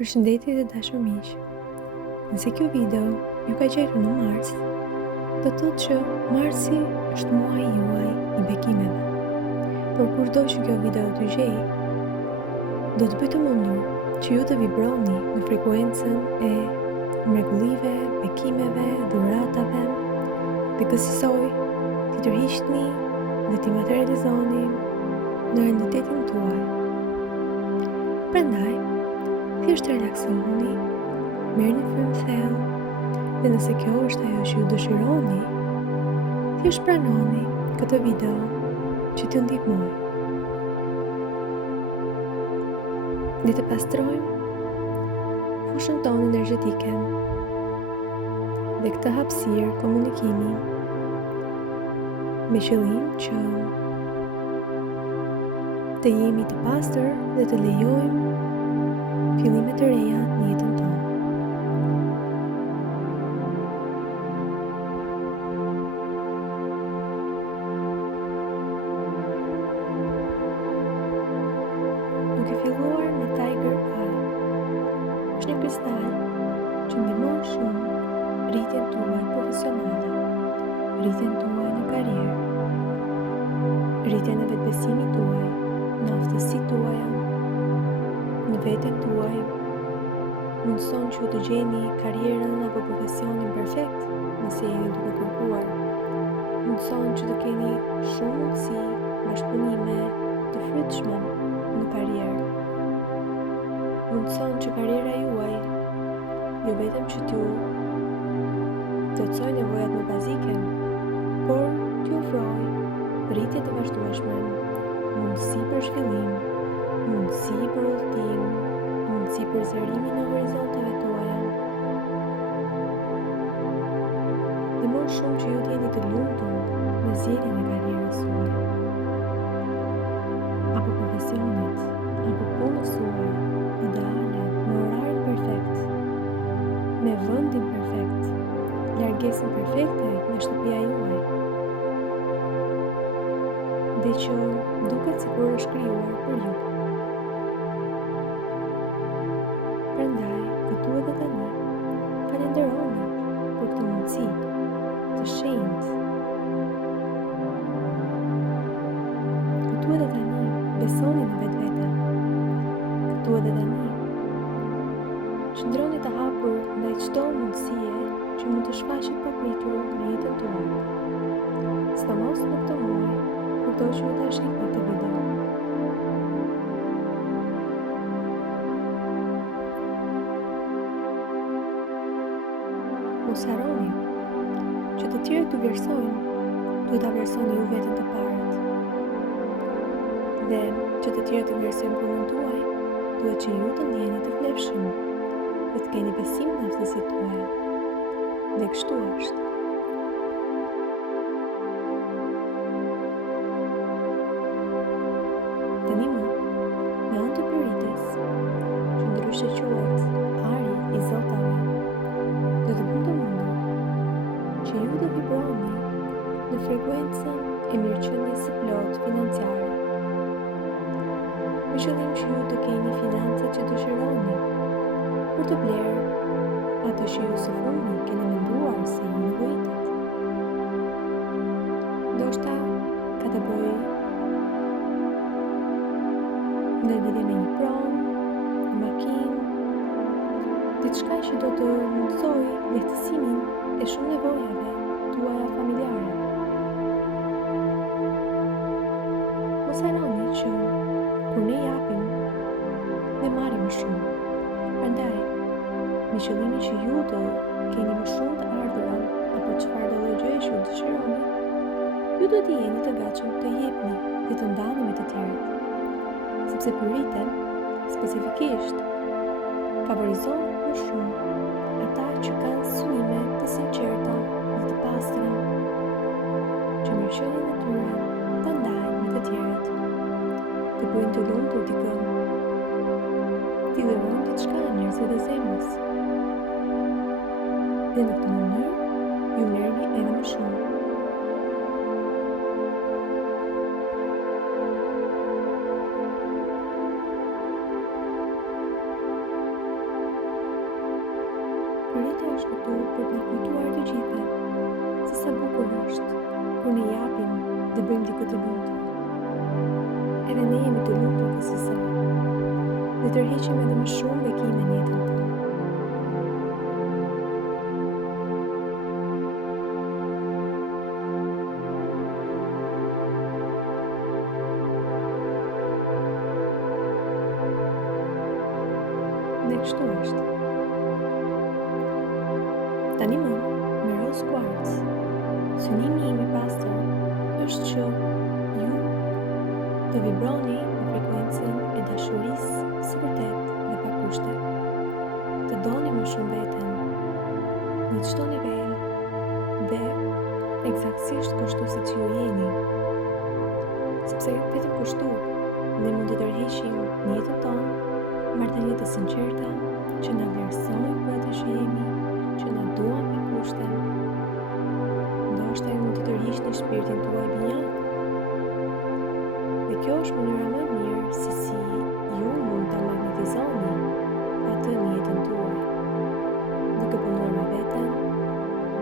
Përshëndetje të dashur miq. Nëse kjo video ju ka gjetur në Mars, do të thotë që Marsi është muaji juaj i bekimeve. Por kurdo që kjo video t'ju gjej, do të bëj të mundur që ju të vibroni në frekuencën e mrekullive, bekimeve, dhuratave, dhe kësaj t'i tërhiqni dhe t'i materializoni në realitetin tuaj. Prandaj, thjesht relaksohuni, merrni frymë thellë, dhe nëse kjo është ajo që ju dëshironi, thjesht pranoni këtë video që t'ju ndihmoj. Ne të pastrojmë fushën tonë energjetike dhe këtë hapësirë komunikimi me qëllim që të jemi të pastër dhe të lejojmë fillime të reja në jetën tonë. Duke filluar me Tiger Eye, është një kristal që ndihmon shumë rritjen tuaj profesionale, rritjen tuaj në karrierë, rritjen e vetbesimit tuaj, në aftësitë tuaja, në veten tuaj, mundson që të gjeni karrierën apo profesionin perfekt nëse jeni duke kërkuar. Mundson që të keni shumë mundësi bashkëpunime të frytshme në karrierë. Mundson që karriera juaj jo vetëm që t'ju plotësoj nevojat më bazike, por t'ju ofroj rritje të vazhdueshme, mundësi për zhvillim, mundësi për udhëtim, mundësi për zërimin e horizonteve tuaja. Dhe më shumë që ju t'jeni të lumtur në zgjedhjen e karrierës suaj, apo profesionit, apo punës suaj ideale, me orarin perfekt, me vendin perfekt, largesën perfekte në shtëpia juaj, dhe që duket sikur është krijuar për ju. Prandaj, këtu edhe tani, falenderoni për këtë mundësi të shenjtë. Këtu edhe tani, besoni në vetvete. Këtu edhe tani, qëndroni të hapur ndaj çdo mundësie që mund të shfaqet papritur në jetën tuaj. Sidomos në këtë muaj, kurdo që ju ta shikni këtë video. Mos harroni që të tjerët t'u vlerësojnë, duhet ta vlerësoni ju veten të parët. Dhe që të tjerët të vlerësojnë punën tuaj, duhet që ju të ndjeni të vlefshëm dhe të keni besim në aftësitë tuaja. Dhe kështu është. Tani më, me anë të prioritës, që ndryshe quhet ari i zotave, do të bëjë të mundur që ju të vibroni në frekuencën e mirëqenies së plotë financiare, me qëllim që ju të keni financat që dëshironi për të blerë ato që ju së fundi keni menduar se ju nevojitet. Ndoshta ka të bëjë në lidhje me një pronë, një makinë, diçka që do të mundsoj lehtësimin e shumë nevojave tuaja familjare. Mos harroni që kur ne japim, ne marrim më shumë. Prandaj, me qëllimin që ju të keni më shumë të ardhura apo çfarë do gjëje që ju dëshironi, ju do të jeni të gatshëm të jepni dhe të ndani me të tjerët. Sepse pyrite, specifikisht, favorizon më shumë ata që kanë synime të sinqerta dhe të pastra, që mirëqenien e tyre ta ndajnë me të tjerët, të bëjnë të lumtur dikën, t'i dhurojnë diçka njerëzve të zemrës. Dhe në këtë mënyrë, ju merrni edhe më shumë. Prita është këtu për të na kujtuar të gjithë se sa bukur është kur ne japim dhe bëjmë diku të lumtur. Edhe ne jemi të lumtur kësaj dhe tërheqim edhe më shumë bekime në jetën tonë. Dhe kështu është. Tani më, me Rose Quartz, synimi im I pastër është që ju të vibroni në frekuencën e dashurisë së vërtet dhe pa kushte. Të doni më shumë veten në çdo nivel dhe eksaktësisht kështu siç ju jeni. Sepse vetëm kështu ne mund të tërheqim në jetën tonë marrëdhënie të sinqerta që na vlerësojnë për atë që jemi, që na duan pa kushte. Ndoshta ju mund të tërhiqni shpirtin tuaj binjak. Dhe kjo është mënyra më e mirë si ju mund ta magnetizoni atë në jetën tuaj. Duke punuar me veten,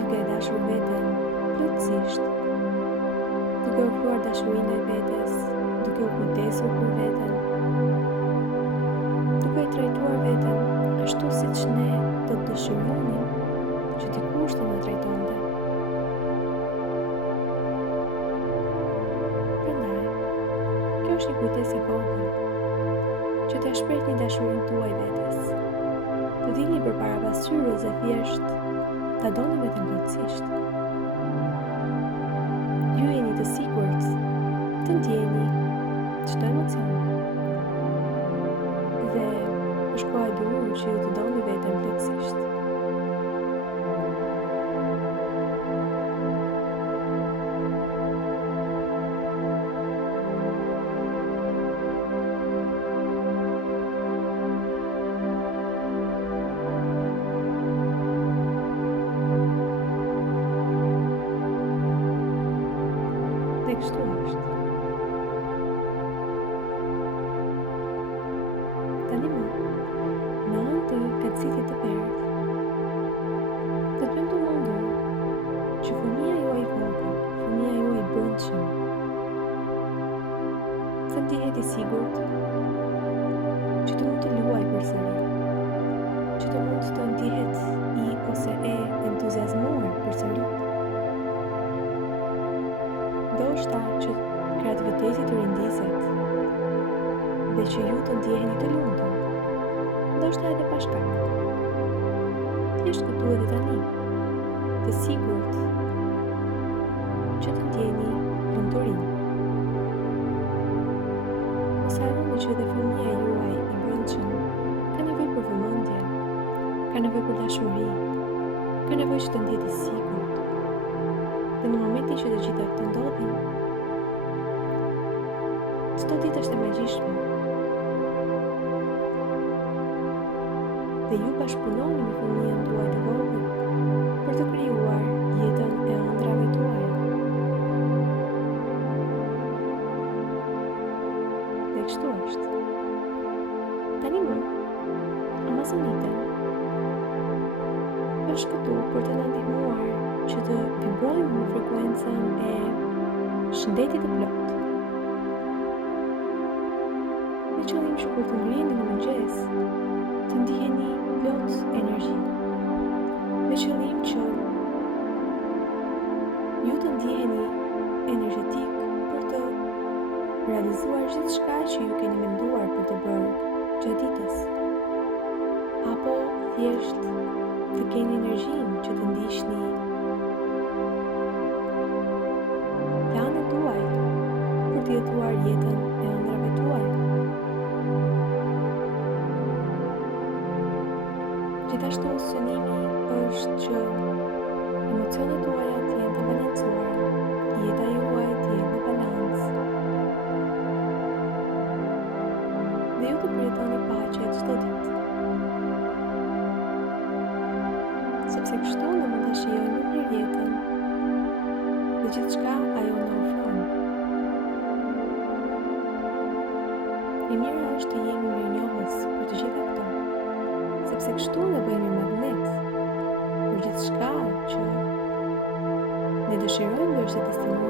duke e dashur veten plotësisht, duke ofruar dashurinë e vetes, duke u kujdesur për veten, duke e trajtuar veten ashtu siç ne do të dëshironim që dikush të na trajtonte. Prandaj, kjo është një kujtesë e vogël që t'ia shprehni dashurinë tuaj vetes. Të dilni përpara pasqyrës e thjesht ta doni veten plotësisht. Ju jeni të sigurt të ndjeni çdo emocion. Dhe është koha e duhur që ju të doni veten plotësisht. Dhe kështu është. Tani më, në anë të kërcitit të verdh, të bëjmë të mundur që fëmia juaj I vogël, fëmia juaj I brendshëm, të ndihet I sigurt, që të mund të luaj përsëri, që të mund të ndihet I ose e entuziazmuar përsëri. Ndoshta që kreativiteti të rindiset dhe që ju të ndjeheni të lumtur, ndoshta edhe pa shkak. Thjesht këtu edhe tani, të sigurt që të ndjeni lumturinë. Mos harroni që edhe fëmia juaj I brendshëm ka nevojë për vëmendje, ka nevojë për dashuri, ka nevojë që të ndjehet I sigurt. Dhe në momentin që të gjitha këto ndodhin, çdo ditë është e magjishme. Dhe ju bashkëpunoni me fëmijën tuaj të vogël për të krijuar jetën e ëndrave tuaja. Dhe kështu është. Tani më, Amazonite është këtu për të na ndihmuar që të vibrojmë në frekuencën e shëndetit të plotë. Me qëllim që kur të ngriheni në mëngjes, të ndiheni plot energji. Me qëllim që ju të ndiheni energjetik për të realizuar gjithçka që ju keni menduar për të bërë gjatë ditës. Apo thjesht të keni energjinë që të ndiqni planet tuaj për të jetuar jetën e ëndrave tuaj. Gjithashtu synimi është që emocionet tuaja të jenë të balancuara, jeta juaj të jetë në balancë. Dhe ju të përjetoni paqe çdo ditë. Sepse kështu ne mund ta shijojmë më mirë jetën dhe gjithçka ajo na ofron. E mira është të jemi mirënjohës për të gjitha këto, sepse kështu ne bëjmë magnet Ne dëshirojmë vazhdimisht të